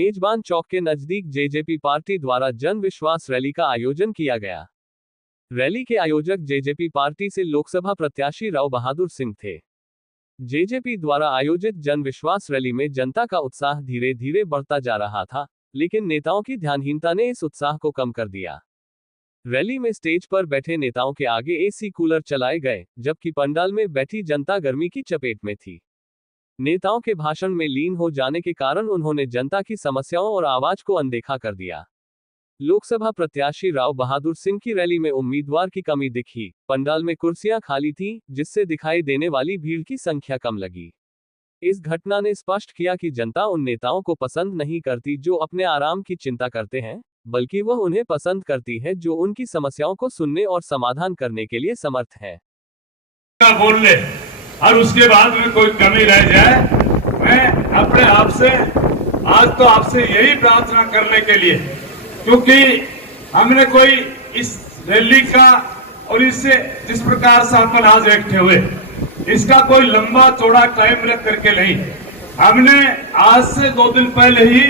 मेजबान चौक के नजदीक जेजेपी पार्टी द्वारा जन विश्वास रैली का आयोजन किया गया। रैली के आयोजक जेजेपी पार्टी से लोकसभा प्रत्याशी राव बहादुर सिंह थे। जेजेपी द्वारा आयोजित जन विश्वास रैली में जनता का उत्साह धीरे धीरे बढ़ता जा रहा था, लेकिन नेताओं की ध्यानहीनता ने इस उत्साह को कम कर दिया। रैली में स्टेज पर बैठे नेताओं के आगे एसी कूलर चलाए गए, जबकि पंडाल में बैठी जनता गर्मी की चपेट में थी। नेताओं के भाषण में लीन हो जाने के कारण उन्होंने जनता की समस्याओं और आवाज को अनदेखा कर दिया। लोकसभा प्रत्याशी राव बहादुर सिंह की रैली में उम्मीदवार की कमी दिखी। पंडाल में कुर्सियां खाली थीं, जिससे दिखाई देने वाली भीड़ की संख्या कम लगी। इस घटना ने स्पष्ट किया कि जनता उन नेताओं को पसंद नहीं करती जो अपने आराम की चिंता करते हैं, बल्कि वह उन्हें पसंद करती है जो उनकी समस्याओं को सुनने और समाधान करने के लिए समर्थ है। बोल ले और उसके बाद में कोई कमी रह जाए, मैं अपने आप से आज तो आपसे यही प्रार्थना करने के लिए, क्योंकि हमने कोई इस रैली का और इससे जिस प्रकार से अपन आज इकट्ठे हुए, इसका कोई लंबा चौड़ा टाइम रख करके नहीं, हमने आज से 2 दिन पहले ही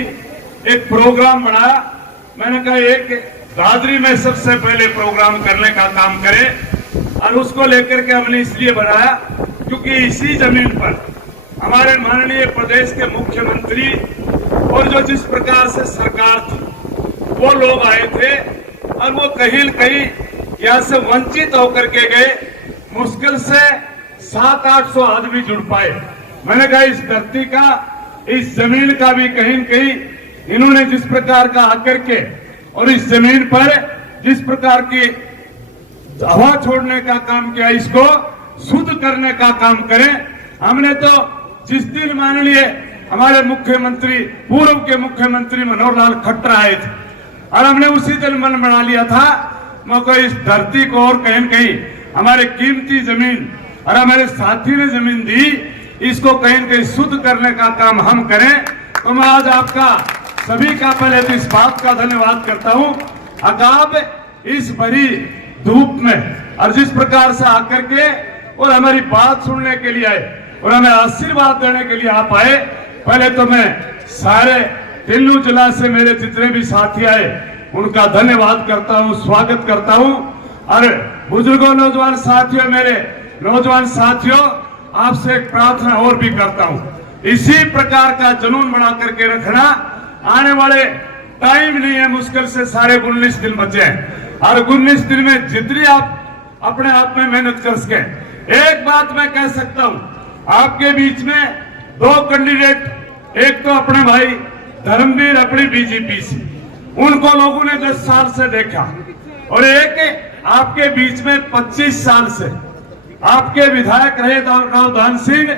एक प्रोग्राम बनाया। मैंने कहा एक दादरी में सबसे पहले प्रोग्राम करने का काम करें, और उसको लेकर के हमने इसलिए बनाया क्योंकि इसी जमीन पर हमारे माननीय प्रदेश के मुख्यमंत्री और जो जिस प्रकार से सरकार थी वो लोग आए थे, और वो कहीं न कहीं यहाँ से वंचित होकर के गए। मुश्किल से 700-800 आदमी जुड़ पाए। मैंने कहा इस धरती का, इस जमीन का भी कहीं न कहीं इन्होंने जिस प्रकार का आकर के और इस जमीन पर जिस प्रकार की हवा छोड़ने का काम किया, इसको शुद्ध करने का काम करें। हमने तो जिस दिन माननीय हमारे मुख्यमंत्री, पूर्व के मुख्यमंत्री मनोहर लाल खट्टर आए थे, और हमने उसी दिन मन बना लिया था मौका इस धरती को और कहीं न कहीं हमारे कीमती जमीन और हमारे साथी ने जमीन दी, इसको कहीं न कहीं शुद्ध करने का काम हम करें। तो मैं आज आपका सभी का पहले तो इस बात का धन्यवाद करता हूं। अगाब इस भरी धूप में और जिस प्रकार से आकर के और हमारी बात सुनने के लिए आए और हमें आशीर्वाद देने के लिए आप आए, पहले तो मैं सारे तिल्लू जिला से मेरे जितने भी साथी आए उनका धन्यवाद करता हूं, स्वागत करता हूं। और बुजुर्गों, नौजवान साथियों, मेरे नौजवान साथियों, आपसे एक प्रार्थना और भी करता हूं, इसी प्रकार का जुनून बना करके रखना। आने वाले टाइम नहीं है, मुश्किल से 19.5 दिन बचे हैं, और 19 दिन में जितनी आप अपने आप में मेहनत कर सके। एक बात मैं कह सकता हूं, आपके बीच में 2 कैंडिडेट, एक तो अपने भाई धर्मवीर अपनी बीजेपी से, उनको लोगों ने 10 साल से देखा, और एक आपके बीच में 25 साल से आपके विधायक रहे राव दान सिंह,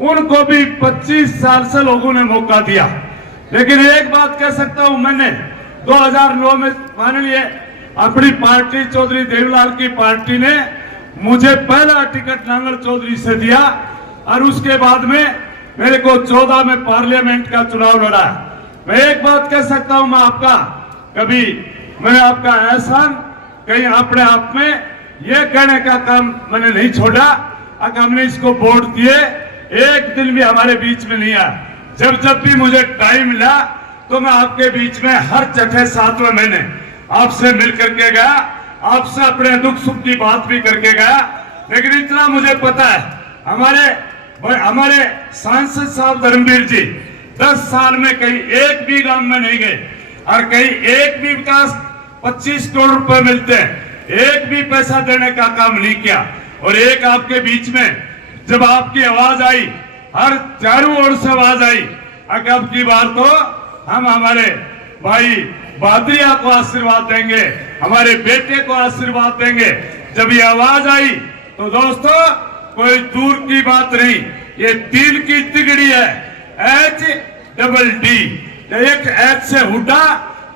उनको भी 25 साल से लोगों ने मौका दिया। लेकिन एक बात कह सकता हूं, मैंने 2009 में माननीय अपनी पार्टी चौधरी देवलाल की पार्टी ने मुझे पहला टिकट नांगल चौधरी से दिया, और उसके बाद में मेरे को 14 में पार्लियामेंट का चुनाव लड़ा। मैं एक बात कह सकता हूं, मैंने आपका एहसान कहीं अपने आप में यह कहने का काम मैंने नहीं छोड़ा। अगर हमने इसको वोट दिए, एक दिन भी हमारे बीच में नहीं आया। जब भी मुझे टाइम मिला तो मैं आपके बीच में हर छठे 7वें महीने आपसे मिल करके गया, आपसे अपने दुख सुख की बात भी करके गया। लेकिन इतना मुझे पता है, हमारे सांसद साहब धर्मवीर जी 10 साल में कहीं एक भी गांव में नहीं गए, और कहीं एक भी विकास 25 करोड़ रुपए मिलते हैं, एक भी पैसा देने का काम नहीं किया। और एक आपके बीच में जब आपकी आवाज आई, हर चारों ओर से आवाज आई, अब की बार तो हम हमारे भाई बादरिया को आशीर्वाद देंगे, हमारे बेटे को आशीर्वाद देंगे। जब ये आवाज आई तो दोस्तों कोई दूर की बात नहीं, ये 3 की तिगड़ी है, HDD। एक H से हुड्डा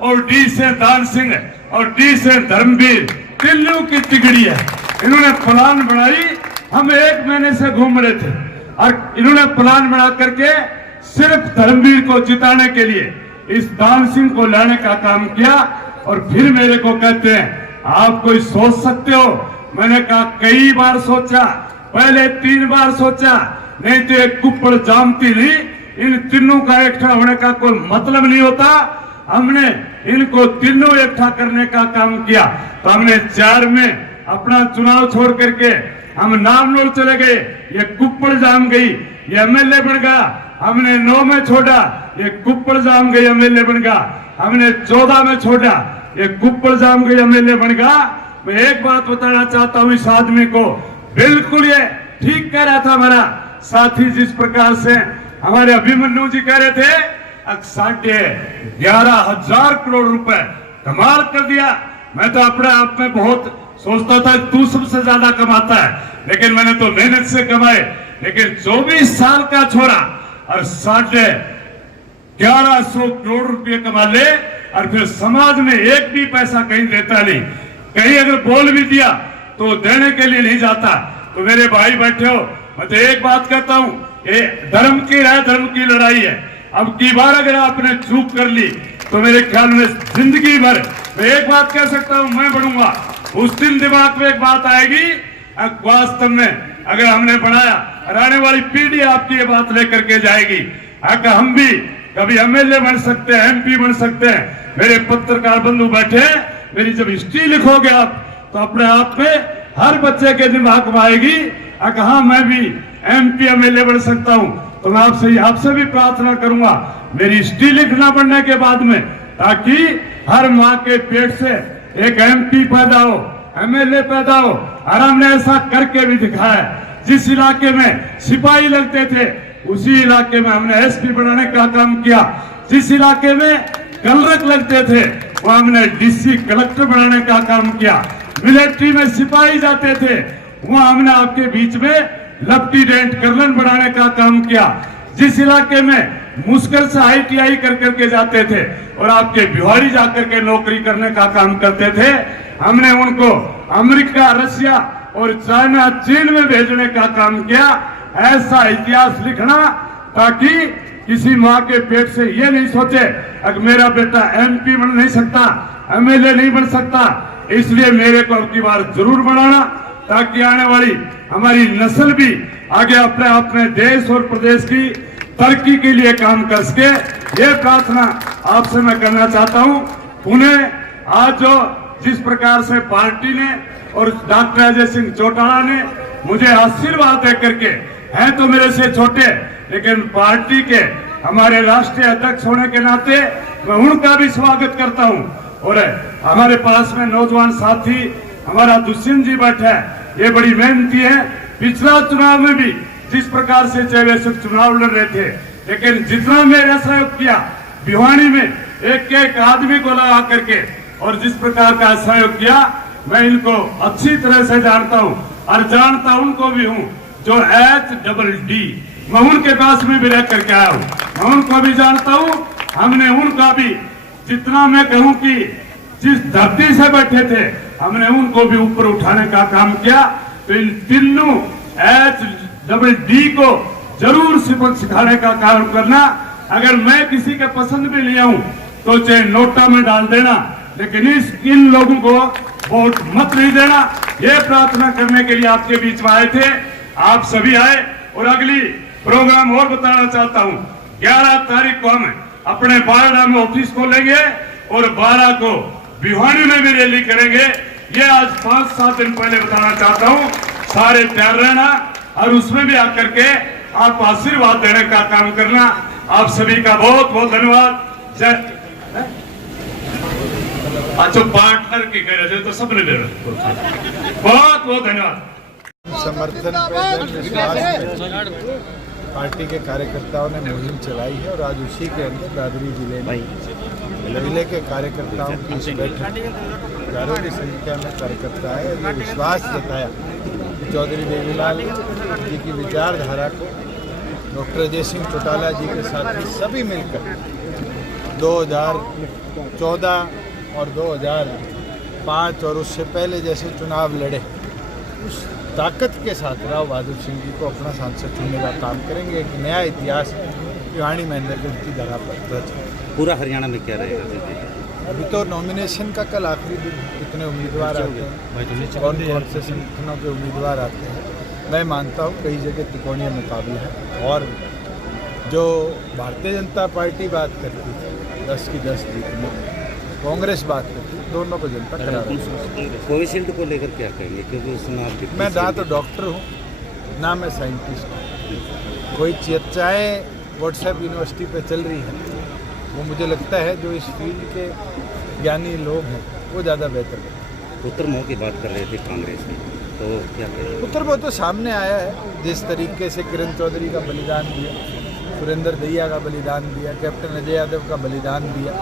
और D से दान सिंह और D से धर्मवीर, तिल्लू की तिगड़ी है। इन्होंने प्लान बनाई, हम 1 महीने से घूम रहे थे, और इन्होंने प्लान बना करके सिर्फ धर्मवीर को जिताने के लिए इस दान सिंह को लाने का काम किया। और फिर मेरे को कहते हैं आप कोई सोच सकते हो। मैंने कहा कई बार सोचा, पहले 3 बार सोचा, नहीं तो एक कुप्पड़ जामती नहीं, इन तीनों का इकट्ठा होने का कोई मतलब नहीं होता। हमने इनको तीनों इकट्ठा करने का काम किया। तो हमने 4 में अपना चुनाव छोड़ करके हम नामनोर चले गए, ये कुप्पड़ जाम गई, ये एमएलए बन गया। हमने 9 में छोड़ा, ये कुप्पड़ जाम गई, एमएलए बन गया। हमने 14 में छोड़ा, ये कुप्पड़ जाम गई, एमएलए बन गया। मैं एक बात बताना चाहता हूं इस आदमी को, बिल्कुल ये ठीक कह रहा था हमारा साथी, जिस प्रकार से हमारे अभिमन्यु जी कह रहे थे 11,500 करोड़ रुपए कमाल कर दिया। मैं तो अपने आप में बहुत सोचता था तू सबसे ज्यादा कमाता है, लेकिन मैंने तो मेहनत से कमाए। लेकिन 24 साल का छोरा और 1150 करोड़ रुपए कमा ले और फिर समाज में एक भी पैसा कहीं देता नहीं, कहीं अगर बोल भी दिया तो देने के लिए नहीं जाता। तो मेरे भाई बैठे हो, मैं तो एक बात कहता हूं, ये धर्म की है, धर्म की लड़ाई है। अब की बार अगर आपने चूक कर ली तो मेरे ख्याल में जिंदगी भर मैं एक बात कह सकता हूं, मैं बढ़ूंगा। उस दिन दिमाग में एक बात आएगी, वास्तव में अगर हमने बढ़ाया और आने वाली पीढ़ी आपकी ये बात लेकर के जाएगी, अगर हम भी कभी एमएलए बन सकते हैं, एमपी बन सकते हैं। मेरे पत्रकार बंधु बैठे, मेरी जब हिस्ट्री लिखोगे आप तो अपने आप में हर बच्चे के दिमाग में आएगी, हाँ मैं भी एमपी एमएलए बन सकता हूं। तो मैं आपसे भी प्रार्थना करूंगा मेरी हिस्ट्री लिखना पढ़ने के बाद में, ताकि हर माँ के पेट से एक एमपी पैदा हो, एमएलए पैदा हो। और हमने ऐसा करके भी दिखाया। जिस इलाके में सिपाही लगते थे उसी इलाके में हमने एसपी बनाने का काम किया। जिस इलाके में कलरक लगते थे वहां हमने डीसी कलेक्टर बनाने का काम किया। मिलिट्री में सिपाही जाते थे वहां हमने आपके बीच में लेफ्टिनेंट कर्नल बनाने का काम किया। जिस इलाके में मुश्किल से ITI कर करके जाते थे और आपके बिहारी जाकर के नौकरी करने का काम करते थे, हमने उनको अमेरिका, रशिया और चाइना, चीन में भेजने का काम किया। ऐसा इतिहास लिखना ताकि किसी माँ के पेट से ये नहीं सोचे अगर मेरा बेटा MP बन नहीं सकता, MLA नहीं बन सकता, इसलिए मेरे को अब की बार जरूर बनाना, ताकि आने वाली हमारी नस्ल भी आगे अपने आप में देश और प्रदेश की तरक्की के लिए काम कर सके। ये प्रार्थना आपसे मैं करना चाहता हूं। उन्हें आज जो जिस प्रकार से पार्टी ने और डॉक्टर अजय सिंह चौटाला ने मुझे आशीर्वाद दे करके, हैं तो मेरे से छोटे लेकिन पार्टी के हमारे राष्ट्रीय अध्यक्ष होने के नाते मैं उनका भी स्वागत करता हूं। और हमारे पास में नौजवान साथी हमारा दुष्यंत जी बैठा है, ये बड़ी मेहनती है। पिछला चुनाव में भी जिस प्रकार से चाहे चुनाव लड़ रहे थे, लेकिन जितना मेरा सहयोग किया भिवानी में एक एक आदमी को लगा करके और जिस प्रकार का सहयोग किया, मैं इनको अच्छी तरह से जानता हूं और जानता उनको भी हूं जो HDD, मैं उनके पास में भी रह करके आया हूं, मैं उनको भी जानता हूं। हमने उनका भी जितना मैं कहूं कि जिस धरती से बैठे थे हमने उनको भी ऊपर उठाने का काम किया। तो इन तीनों HDD को जरूर सिखाने का काम करना। अगर मैं किसी के पसंद भी नहीं आऊं तो चाहे नोटा में डाल देना, लेकिन इन लोगों को वोट मत नहीं देना। ये प्रार्थना करने के लिए आपके बीच में आए थे, आप सभी आए। और अगली प्रोग्राम और बताना चाहता हूं, 11 तारीख को हम अपने बारडा में ऑफिस खोलेंगे और 12 को भिवानी में भी रैली करेंगे। ये आज 5-7 दिन पहले बताना चाहता हूं। सारे तैयार रहना और उसमें भी आकर के आप आशीर्वाद देने का काम करना। आप सभी का बहुत बहुत धन्यवाद। जय। अच्छा पार्टनर की कह रहे थे तो सबने दे रहे, बहुत बहुत धन्यवाद। समर्थन पे विश्वास पे पार्टी के कार्यकर्ताओं ने मुहिम चलाई है और आज उसी के अंदर दादरी जिले के कार्यकर्ताओं की इस बैठक हजारों की संख्या में कार्यकर्ता है। ये विश्वास जताया कि चौधरी देवीलाल जी की विचारधारा को डॉक्टर अजय सिंह चौटाला जी के साथ ही सभी मिलकर 2014 और 2005 और उससे पहले जैसे चुनाव लड़े, उस ताकत के साथ राव बहादुर सिंह जी को अपना सांसद चुनने का काम करेंगे। एक नया इतिहास भिवानी महेंद्रगढ़ की धरा पर रच। पूरा हरियाणा में क्या रहेगा? अभी तो नॉमिनेशन का कल आखिरी दिन, कितने उम्मीदवार आते हैं, कौन कौन से संगठनों के उम्मीदवार आते हैं। मैं मानता हूँ कई जगह तिकोणीय मुकाबला है और जो भारतीय जनता पार्टी बात करती थी 10 की 10 जीतने, कांग्रेस बात करती थी, दोनों को जनता करा रही है। कोविशील्ड को लेकर क्या कहेंगे, क्योंकि उसमें आप मैं ना तो डॉक्टर हूँ ना मैं साइंटिस्ट हूँ। कोई चर्चाएँ व्हाट्सएप यूनिवर्सिटी पे चल रही है, वो मुझे लगता है जो इस फील्ड के ज्ञानी लोग हैं वो ज़्यादा बेहतर है। उत्तर मोह की बात कर रहे थे कांग्रेस की, तो क्या कहेंगे? उत्तर वो तो सामने आया है, जिस तरीके से किरण चौधरी का बलिदान दिया, सुरेंद्र दैया का बलिदान दिया, कैप्टन अजय यादव का बलिदान दिया,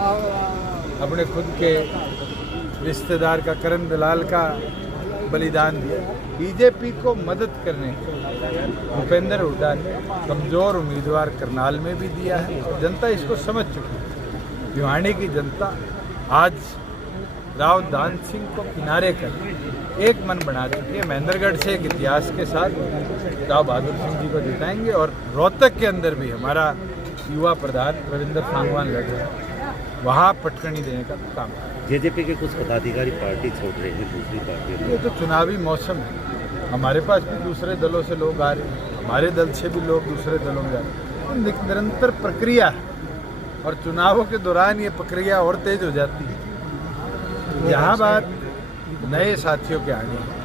अपने खुद के रिश्तेदार का करण दलाल का बलिदान दिया। बीजेपी को मदद करने को भूपेंद्र हुड्डा ने कमज़ोर उम्मीदवार करनाल में भी दिया है और जनता इसको समझ चुकी है। भिवानी की जनता आज राव दान सिंह को किनारे कर एक मन बना चुकी है। महेंद्रगढ़ से एक इतिहास के साथ राव बहादुर सिंह जी को जिताएंगे और रोहतक के अंदर भी हमारा युवा प्रधान रविंद्र सांगवान लड़ रहे हैं, वहाँ पटकनी देने का काम है। जेजेपी के कुछ पदाधिकारी पार्टी छोड़ रहे हैं दूसरी पार्टियों ये तो चुनावी मौसम है, हमारे पास भी दूसरे दलों से लोग आ रहे हैं, हमारे दल से भी लोग दूसरे दलों में जा रहे हैं। तो निरंतर प्रक्रिया है और चुनावों के दौरान ये प्रक्रिया और तेज हो जाती है। यहाँ बात नए साथियों के आने हैं,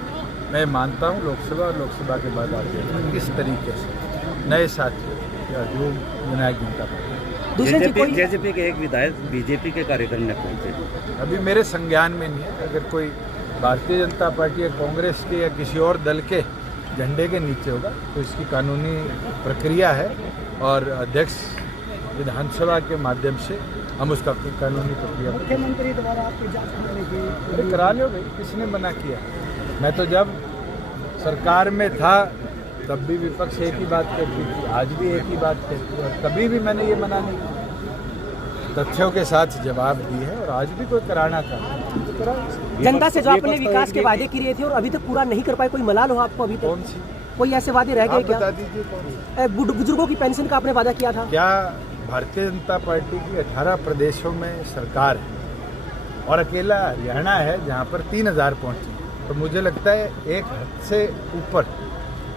मैं मानता हूँ लोकसभा और लोकसभा के बाद आते हैं किस तरीके से नए साथियों या जो विनायक जनता पार्टी। जेजेपी के एक विधायक बीजेपी के कार्यक्रम में पहुंचे, अभी मेरे संज्ञान में नहीं है। अगर कोई भारतीय जनता पार्टी या कांग्रेस के या किसी और दल के झंडे के नीचे होगा तो इसकी कानूनी प्रक्रिया है और अध्यक्ष विधानसभा के माध्यम से हम उसका कानूनी प्रक्रिया मुख्यमंत्री द्वारा आपकी जांच करने की अरे करा लो भाई, किसने मना किया? मैं तो जब सरकार में था तब भी विपक्ष एक ही बात कहती थी, आज भी एक ही बात कहती है और कभी भी मैंने ये मना नहीं किया। तथ्यों के साथ जवाब दिए है और आज भी कोई कराना था तो करा। जनता से जो आपने विकास के वादे किए थे और अभी तक पूरा नहीं कर पाए, कोई मलाल हो आपको अभी तक? कौन सी? कोई ऐसे वादे रह गए आप क्या? बता दीजिए कौन सी? बुजुर्गों की पेंशन का आपने वादा किया था। क्या भारतीय जनता पार्टी की 18 प्रदेशों में सरकार है और अकेला हरियाणा है जहाँ पर 3000 पहुँची, तो मुझे लगता है एक हद से ऊपर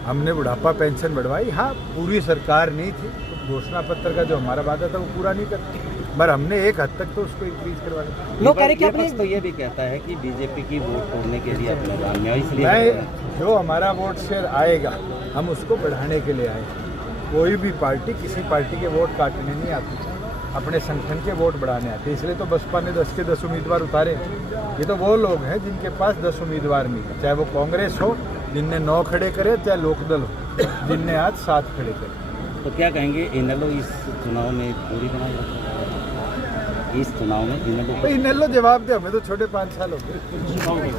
हमने बुढ़ापा पेंशन बढ़वाई। हाँ, पूरी सरकार नहीं थी, तो घोषणा पत्र का जो हमारा वादा था वो पूरा नहीं करती, पर हमने एक हद तक तो उसको इंक्रीज करवा दिया। लोग कह रहे कि आपने तो ये भी कहता है कि बीजेपी की वोट तोड़ने के लिए अपने मैदान में, इसलिए मैं जो हमारा वोट शेयर आएगा हम उसको बढ़ाने के लिए आए। कोई भी पार्टी किसी पार्टी के वोट काटने नहीं आती, अपने संगठन के वोट बढ़ाने आते। इसलिए तो बसपा ने 10 के 10 उम्मीदवार उतारे। ये तो वो लोग हैं जिनके पास 10 उम्मीदवार नहीं है, चाहे वो कांग्रेस हो जिनने 9 खड़े करे, चाहे लोकदल हो जिनने आज 7 खड़े करे। तो क्या कहेंगे, इनेलो इस चुनाव में पूरी बनाएगा? इस चुनाव में इनेलो इनेलो जवाब दे, हमें तो छोटे 5 साल हो गए।